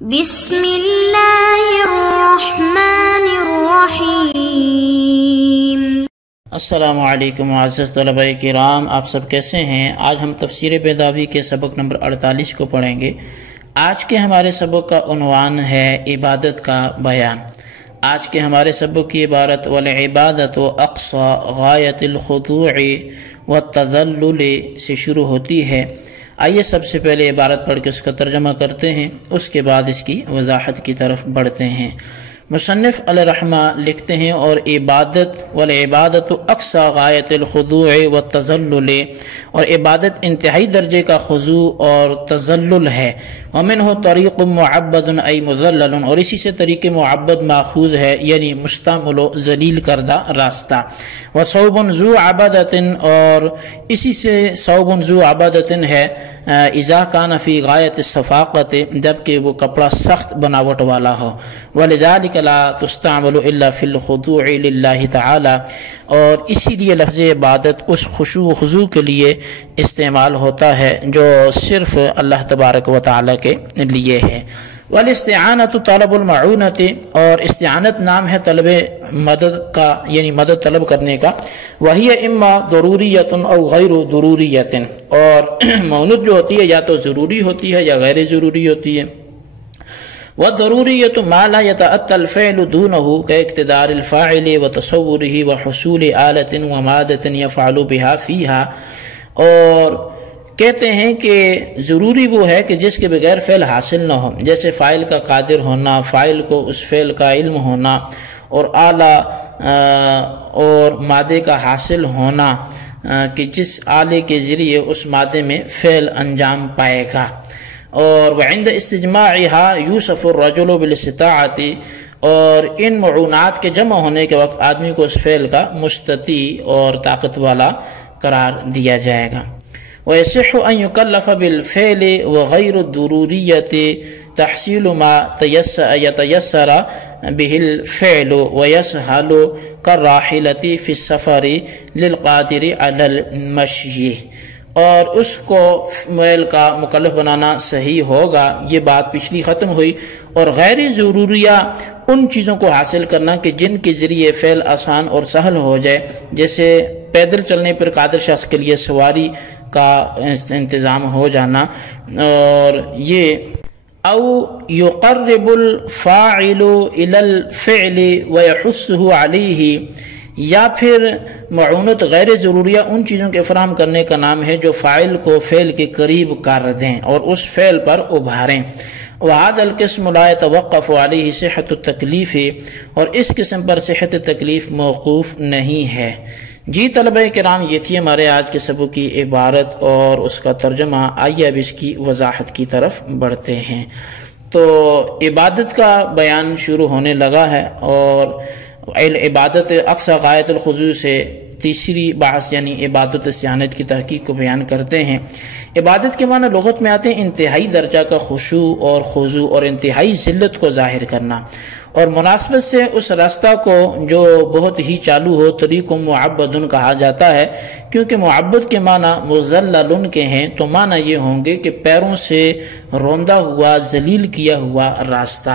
بسم اللہ الرحمن الرحیم۔ السلام علیکم معزز طلباء کرام، آپ سب کیسے ہیں؟ آج ہم تفسیر بیضاوی کے سبق نمبر 48 کو پڑھیں گے۔ آج کے ہمارے سبق کا عنوان ہے عبادت کا بیان۔ آج کے ہمارے سبق کی عبارت والعبادت اقصى غایت الخضوع والتذلل سے شروع ہوتی ہے۔ آئیے سب سے پہلے عبارت پڑھ کے اس کا ترجمہ کرتے ہیں، اس کے بعد اس کی وضاحت کی طرف بڑھتے ہیں۔ مصنف علیہ رحمہ لکھتے ہیں اور عبادت والعبادت اقصى غایت الخضوع والتذلل، اور عبادت انتہائی درجے کا خضوع اور تذلل ہے۔ ومنہ طریق معبد ای مذلل، اور اسی سے طریق معبد ماخوذ ہے، یعنی مستعمل و ذلیل کردہ راستہ۔ وصوب ذو عبادت، اور اسی سے صوب ذو عبادت ہے اذا کان فی غایت الصفاقت، جبکہ وہ کپڑا سخت بناوٹ والا ہو۔ ولذلک لا تستعمل الا فی الخضوع للہ تعالی، اور اسی لیے لفظ عبادت اس خشوع و خضوع کے لیے استعمال ہوتا ہے جو صرف اللہ تبارک و تعالی کے لیے ہے۔ والاستعانۃ طلب المعونۃ، اور استعانت نام ہے طلب مدد کا، یعنی مدد طلب کرنے کا۔ وہی اما ضروریۃ او غیر ضروریۃ، اور معونت جو ہوتی ہے یا تو ضروری ہوتی ہے یا غیر ضروری ہوتی ہے۔ والضروریۃ ما لا يتأتى الفعل دونه كاقتدار الفاعل وتصوره وحصول آلة ومادة يفعل بها فيها، اور کہتے ہیں کہ ضروری وہ ہے کہ جس کے بغیر فعل حاصل نہ ہو، جیسے فاعل کا قادر ہونا، فاعل کو اس فعل کا علم ہونا، اور آلہ اور مادے کا حاصل ہونا کہ جس آلے کے ذریعے اس مادے میں فعل انجام پائے گا۔ اور وعند استجماعها یوصف الرجل بالاستطاعت، اور ان معونات کے جمع ہونے کے وقت آدمی کو اس فعل کا مستطیع اور طاقت والا قرار دیا جائے گا۔ وَيَصِحُّ أَن يُكَلَّفَ بِالْفِعْلِ وَغَيْرُ الضُّرُورِيَّةِ تَحْصِيلُ مَا يَتَيَسَّرَ بِهِ الْفِعْلُ وَيَسْهَلُ كَالرَّاحِلَةِ فِي السَّفَرِ لِلْقَادِرِ عَلَى الْمَشْيِ، اور اس کو فعل کا مکلف بنانا صحیح ہوگا۔ یہ بات پچھلی ختم ہوئی۔ اور غیر ضروریہ ان چیزوں کو حاصل کرنا کہ جن کے ذریعے فعل آسان اور سہل ہو جائے، جیسے پیدل چلنے پر قادر شخص کے لیے سواری کا انتظام ہو جانا، اور یہ او یقرب الفاعل الى الفعل ويحثه علیہ، یا پھر معونت غیر ضروریہ ان چیزوں کے فراہم کرنے کا نام ہے جو فاعل کو فعل کے قریب کر دیں اور اس فعل پر ابھاریں۔ وهذا القسم لا يتوقف عليه صحة التکلیف، اور اس قسم پر صحت تکلیف موقوف نہیں ہے۔ جی طلبہ کرام، یہ تھی ہمارے آج کے سبق کی عبارت اور اس کا ترجمہ۔ آئیے اب اس کی وضاحت کی طرف بڑھتے ہیں۔ تو عبادت کا بیان شروع ہونے لگا ہے، اور عبادت اقصى غایت الخضوع سے تیسری بحث یعنی عبادت استعانت کی تحقیق کو بیان کرتے ہیں۔ عبادت کے معنی لغت میں آتے ہیں انتہائی درجہ کا خشوع اور خضوع اور انتہائی ذلت کو ظاہر کرنا، اور مناسبت سے اس راستہ کو جو بہت ہی چالو ہو طریق معبد کہا جاتا ہے، کیونکہ معبد کے معنی مذلل کے ہیں، تو معنی یہ ہوں گے کہ پیروں سے روندہ ہوا، ذلیل کیا ہوا راستہ۔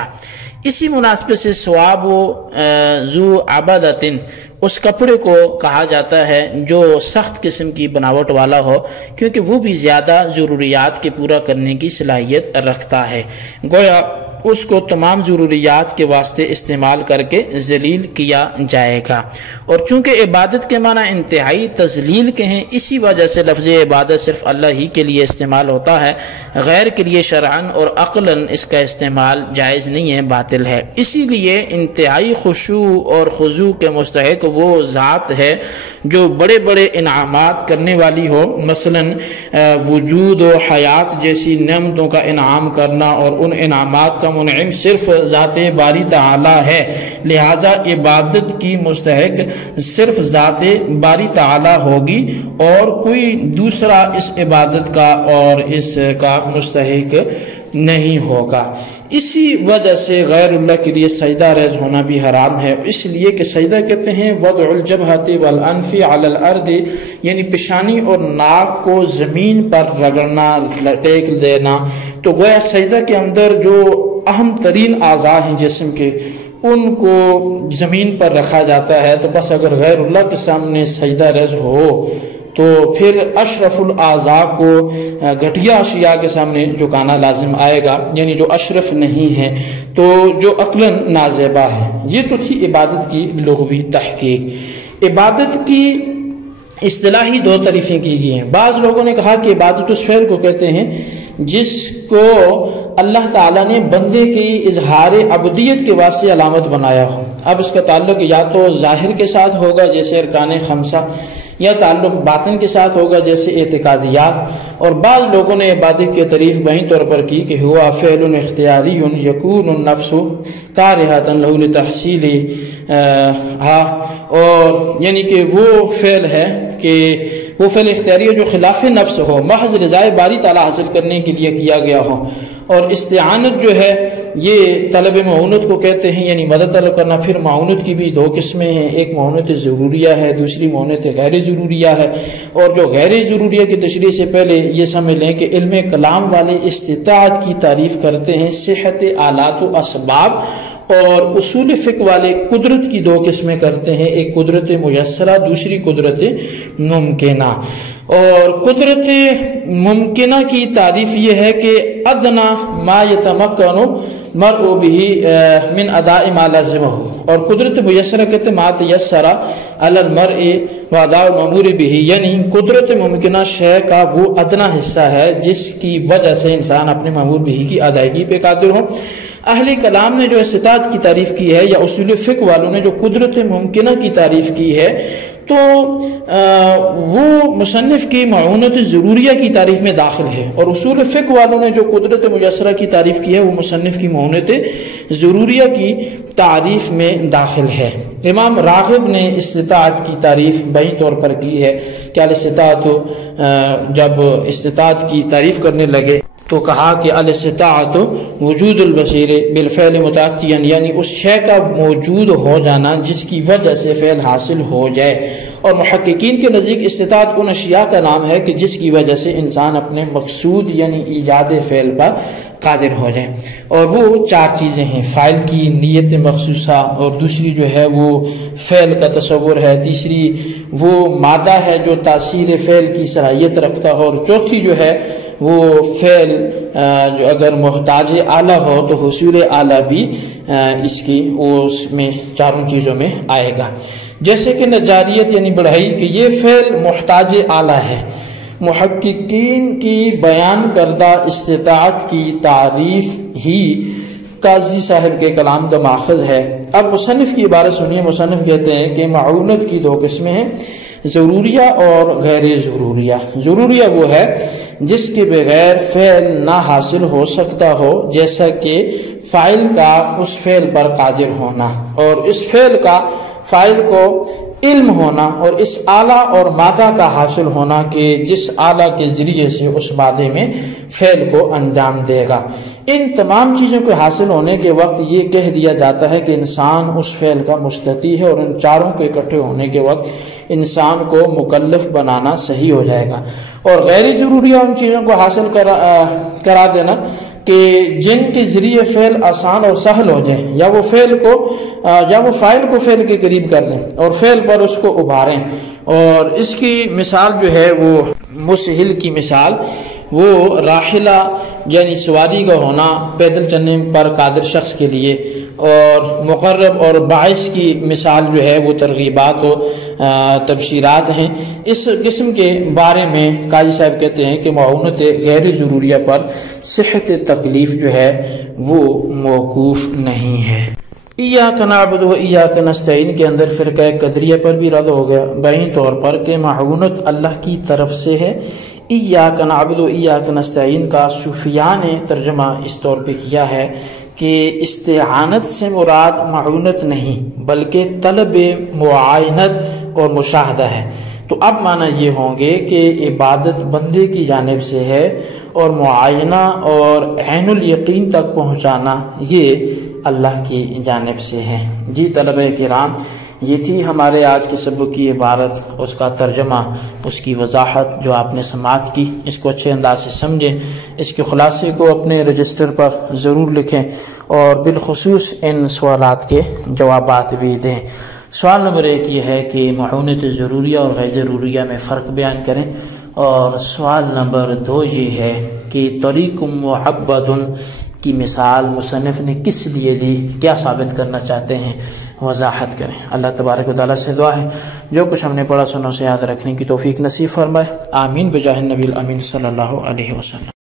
اسی مناسبت سے ثواب ذو عبادت اس کپڑے کو کہا جاتا ہے جو سخت قسم کی بناوٹ والا ہو، کیونکہ وہ بھی زیادہ ضروریات کے پورا کرنے کی صلاحیت رکھتا ہے، گویا اس کو تمام ضروریات کے واسطے استعمال کر کے ذلیل کیا جائے گا۔ اور چونکہ عبادت کے معنی انتہائی تذلیل کے ہیں، اسی وجہ سے لفظ عبادت صرف اللہ ہی کے لیے استعمال ہوتا ہے، غیر کے لیے شرعاً اور عقلاً اس کا استعمال جائز نہیں ہے، باطل ہے۔ اسی لیے انتہائی خشوع اور خضوع کے مستحق وہ ذات ہے جو بڑے بڑے انعامات کرنے والی ہو، مثلاً وجود و حیات جیسی نعمتوں کا انعام کرنا، اور ان انعامات کا منعم صرف ذات باری تعالی ہے، لہذا عبادت کی مستحق صرف ذات باری تعالی ہوگی، اور کوئی دوسرا اس عبادت کا اور اس کا مستحق نہیں ہوگا۔ اسی وجہ سے غیر اللہ کے لیے سجدہ ریز ہونا بھی حرام ہے، اس لیے کہ سجدہ کہتے ہیں وضع الجبہۃ والانف علی الارض، یعنی پیشانی اور ناک کو زمین پر رگڑنا، ٹیک دینا۔ تو گویا سجدہ کے اندر جو اہم ترین اعضاء ہیں جسم کے، ان کو زمین پر رکھا جاتا ہے، تو بس اگر غیر اللہ کے سامنے سجدہ رز ہو تو پھر اشرف الاعضاء کو گھٹیا اشیاء کے سامنے جھکانا لازم آئے گا، یعنی جو اشرف نہیں ہے، تو جو عقلاً نازیبا ہے۔ یہ تو تھی عبادت کی لغوی تحقیق۔ عبادت کی اصطلاحی دو تعریفیں کی گئی ہیں۔ بعض لوگوں نے کہا کہ عبادت اس فعل کو کہتے ہیں جس کو اللہ تعالیٰ نے بندے کی اظہار عبودیت کے واسطے علامت بنایا ہو۔ اب اس کا تعلق یا تو ظاہر کے ساتھ ہوگا جیسے ارکان خمسہ، یا تعلق باطن کے ساتھ ہوگا جیسے اعتقادیات۔ اور بعض لوگوں نے عبادت کی تعریف بہین طور پر کی کہ ہوا فعل اختیاری یکون النفس کارہۃ لہ لتحصیل اور یعنی کہ وہ فعل ہے کہ وہ فعل اختیاری ہے جو خلاف نفس ہو، محض رضائے باری تعالیٰ حاصل کرنے کے لیے کیا گیا ہو۔ اور استعانت جو ہے یہ طلب معونت کو کہتے ہیں، یعنی مدد طلب کرنا۔ پھر معونت کی بھی دو قسمیں ہیں، ایک معونت ضروریہ ہے، دوسری معونت غیر ضروریہ ہے۔ اور جو غیر ضروریہ کی تشریح سے پہلے یہ سمجھ لیں کہ علم کلام والے استطاعت کی تعریف کرتے ہیں صحت آلات و اسباب، اور اصول فقہ والے قدرت کی دو قسمیں کرتے ہیں، ایک قدرت میسرہ، دوسری قدرت ممکنہ۔ اور قدرت ممکنہ کی تعریف یہ ہے کہ ادنا ما یتمکن مرء به من اداء ما لازمہ، اور قدرت میسرہ کہتے ما تیسر علی المرء واداء المامور به، یعنی قدرت ممکنہ شے کا وہ ادنا حصہ ہے جس کی وجہ سے انسان اپنے مامور به کی ادائیگی پہ قادر ہو۔ اہل کلام نے جو استطاعت کی تعریف کی ہے، یا اصول فقہ والوں نے جو قدرت ممکنہ کی تعریف کی ہے، تو وہ مصنف کی معونت ضروریہ کی تعریف میں داخل ہے، اور اصول فقہ والوں نے جو قدرت میسرہ کی تعریف کی ہے وہ مصنف کی معونت ضروریہ کی تعریف میں داخل ہے۔ امام راغب نے استطاعت کی تعریف بہین طور پر کی ہے کہ الاستطاعت، جب استطاعت کی تعریف کرنے لگے تو کہا کہ الاستطاعت وجود البصیر بالفعل متعتیا، یعنی اس شے کا موجود ہو جانا جس کی وجہ سے فعل حاصل ہو جائے۔ اور محققین کے نزدیک استطاعت ان اشیاء کا نام ہے کہ جس کی وجہ سے انسان اپنے مقصود یعنی ایجاد فعل پر قادر ہو جائے۔ اور وہ چار چیزیں ہیں، فاعل کی نیت مخصوصہ، اور دوسری جو ہے وہ فعل کا تصور ہے، تیسری وہ مادہ ہے جو تاثیر فعل کی صلاحیت رکھتا ہے، اور چوتھی جو ہے وہ فعل جو اگر محتاج اعلیٰ ہو تو حصول اعلیٰ بھی اس کی اس میں چاروں چیزوں میں آئے گا۔ جیسے کہ نجاریت یعنی بڑھائی، کہ یہ فعل محتاج اعلیٰ ہے۔ محققین کی بیان کردہ استطاعت کی تعریف ہی قاضی صاحب کے کلام کا ماخذ ہے۔ اب مصنف کی عبارت سنیے۔ مصنف کہتے ہیں کہ معونت کی دو قسمیں ہیں، ضروریہ اور غیر ضروریہ۔ ضروریہ وہ ہے جس کے بغیر فعل نہ حاصل ہو سکتا ہو، جیسا کہ فاعل کا اس فعل پر قادر ہونا، اور اس فعل کا فاعل کو علم ہونا، اور اس آلہ اور مادہ کا حاصل ہونا کہ جس آلہ کے ذریعے سے اس مادے میں فعل کو انجام دے گا۔ ان تمام چیزوں کے حاصل ہونے کے وقت یہ کہہ دیا جاتا ہے کہ انسان اس فعل کا مستطیع ہے، اور ان چاروں کے اکٹھے ہونے کے وقت انسان کو مکلف بنانا صحیح ہو جائے گا۔ اور غیر ضروری ان چیزوں کو حاصل کرا دینا کہ جن کے ذریعے فعل آسان اور سہل ہو جائے، یا وہ فاعل کو فعل کے قریب کر دیں اور فعل پر اس کو ابھاریں۔ اور اس کی مثال جو ہے وہ مسہل کی مثال، وہ راحلہ یعنی سواری کا ہونا پیدل چلنے پر قادر شخص کے لیے، اور مقرب اور باعث کی مثال جو ہے وہ ترغیبات و تبشیرات ہیں۔ اس قسم کے بارے میں قاضی صاحب کہتے ہیں کہ معونت غیر ضروریہ پر صحت تکلیف جو ہے وہ موقوف نہیں ہے۔ ایاک نعبد و ایاک نستعین کے اندر فرقہ قدریہ پر بھی رد ہو گیا بہین طور پر کہ معونت اللہ کی طرف سے ہے۔ ایاک نعبد و ایاک نستعین کا صوفیاء نے ترجمہ اس طور پہ کیا ہے کہ استعانت سے مراد معونت نہیں بلکہ طلب معاینت اور مشاہدہ ہے۔ تو اب معنی یہ ہوں گے کہ عبادت بندے کی جانب سے ہے، اور معائنہ اور عین الیقین تک پہنچانا یہ اللہ کی جانب سے ہے۔ جی طلبہ کرام، یہ تھی ہمارے آج کے سبق کی عبارت، اس کا ترجمہ، اس کی وضاحت جو آپ نے سماعت کی، اس کو اچھے انداز سے سمجھیں، اس کے خلاصے کو اپنے رجسٹر پر ضرور لکھیں، اور بالخصوص ان سوالات کے جوابات بھی دیں۔ سوال نمبر 1 یہ ہے کہ معونت ضروریہ اور غیر ضروریہ میں فرق بیان کریں، اور سوال نمبر 2 یہ ہے کہ طریق معبد کی مثال مصنف نے کس لیے دی، کیا ثابت کرنا چاہتے ہیں، وضاحت کریں۔ اللہ تبارک و تعالیٰ سے دعا ہے جو کچھ ہم نے پڑھا سنا اسے یاد رکھنے کی توفیق نصیب فرمائے، آمین بجاہ النبی الامین صلی اللہ علیہ وسلم۔